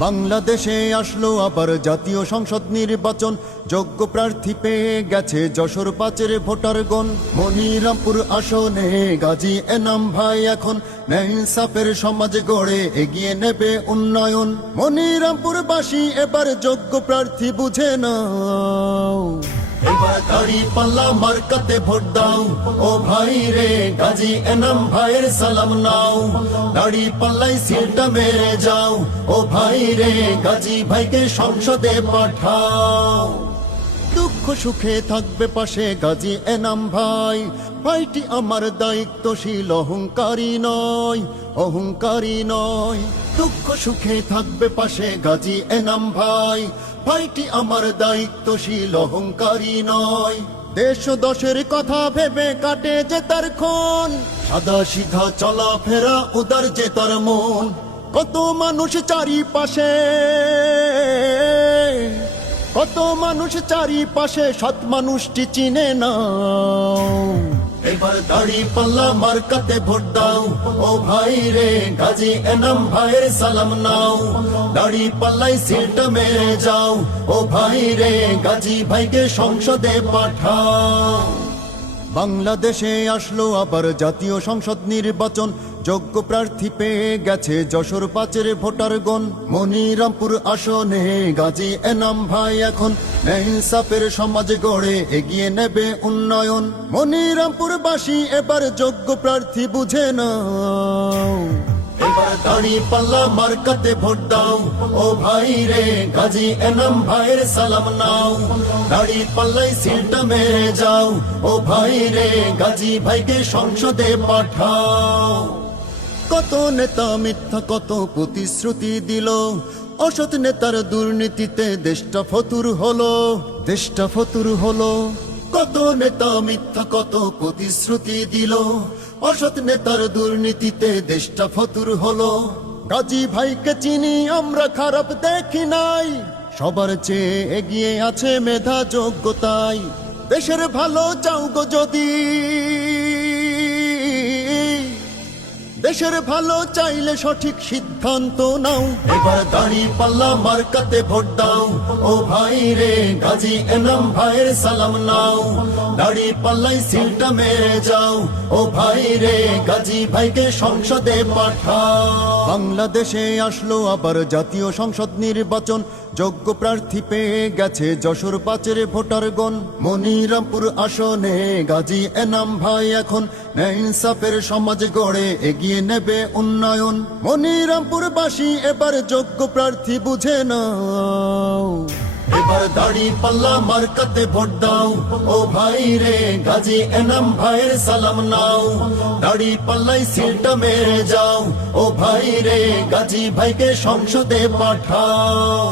বাংলাদেশে আসলো আবার জাতীয় সংসদ নির্বাচন, যোগ্য প্রার্থী পেয়ে গেছে যশোর 5-এর ভোটারগণ। মনিরামপুর আসনে গাজী এনাম ভাই এখন ন্যায় ইনসাফের সমাজ গড়ে এগিয়ে নেবে উন্নয়ন। মনিরামপুরবাসী এবার যোগ্য প্রার্থী বুঝে নাও, এবার দাঁড়িপাল্লা মার্কাতে ভোট দাও। ও ভাই রে, গাজী এনাম ভাইয়ের সালাম নাও, দাঁড়িপাল্লাই সিলটা মেরে যাও। ও ভাই রে, গাজী ভাইকে সংসদে পাঠাও। দুঃখ সুখে থাকবে পাশে গাজী এনাম ভাই, ভাইটি আমার দায়িত্বশীল, অহংকারী নয়, অহংকারী নয়। দুঃখ সুখে থাকবে পাশে গাজী এনাম ভাই, ভাইটি আমার দায়িত্বশীল, অহংকারী নয়। দেশ ও দশের কথা ভেবে কাটে যে তার ক্ষণ, সাদা সিধা চলাফেরা উদার যে তার মন। কত মানুষ চারিপাশে, কত মানুষ চারিপাশে, সৎ মানুষটি চিনে না। এবার দাঁড়িপাল্লা মার্কাতে ভোট দাও। ও ভাই রে, গাজী এনাম ভাইয়ের সালাম নাও, দাঁড়িপাল্লাই সিলটা মেরে যাও। ও ভাই রে, গাজী ভাইকে সংসদে পাঠাও। বাংলাদেশে আসলো আবার জাতীয় সংসদ নির্বাচন, যোগ্য প্রার্থী পেয়ে গেছে যশোর 5-এর ভোটারগণ। মনিরামপুর আসনে গাজী এনাম ভাই এখন ন্যায় ইনসাফের সমাজ গড়ে এগিয়ে নেবে উন্নয়ন। মনিরামপুরবাসী এবার যোগ্য প্রার্থী বুঝে নাও, এবার দাঁড়িপাল্লা মার্কাতে ভোট দাও। ও ভাই রে, গাজী এনাম ভাইয়ের সালাম নাও, দাঁড়িপাল্লাই সিলটা মেরে যাও। ও ভাই রে, গাজী ভাইকে সংসদে পাঠাও। কত নেতা মিথ্যা কত প্রতিশ্রুতি দিল, অসৎ নেতার দুর্নীতিতে দেশটা ফতুর হলো, দেশটা ফতুর হলো। কত নেতা মিথ্যা কত প্রতিশ্রুতি দিল, অসৎ নেতার দুর্নীতিতে দেশটা ফতুর হলো। গাজী ভাইকে চিনি আমরা, খারাপ দেখি নাই, সবার চেয়ে এগিয়ে আছে মেধা যোগ্যতায়। দেশের ভালো চাও গো যদি, দেশের ভালো চাইলে সঠিক সিদ্ধান্ত নাও। এবার দাঁড়িপাল্লা মার্কাতে ভোট দাও। ও ভাই রে, গাজী এনাম ভাইয়ের সালাম নাও, দাঁড়িপাল্লাই সিলটা মেরে যাও। ও ভাই রে, গাজী ভাইকে সংসদে পাঠাও। বাংলাদেশে আসলো আবার জাতীয় সংসদ নির্বাচন, যোগ্য প্রার্থী পেয়ে গেছে যশোর 5-এর ভোটারগণ। মনিরামপুর আসনে গাজী এনাম ভাই এখন ন্যায় ইনসাফের সমাজ গড়ে এগিয়ে নেবে উন্নয়ন। মনিরামপুরবাসী এবার যোগ্য প্রার্থী বুঝে নাও, এবার দাঁড়িপাল্লা মার্কাতে ভোট দাও। ও ভাই রে, গাজী এনাম ভাইয়ের সালাম নাও, দাঁড়িপাল্লাই সিলটা মেরে যাও। ও ভাই রে, গাজী ভাইকে সংসদে পাঠাও।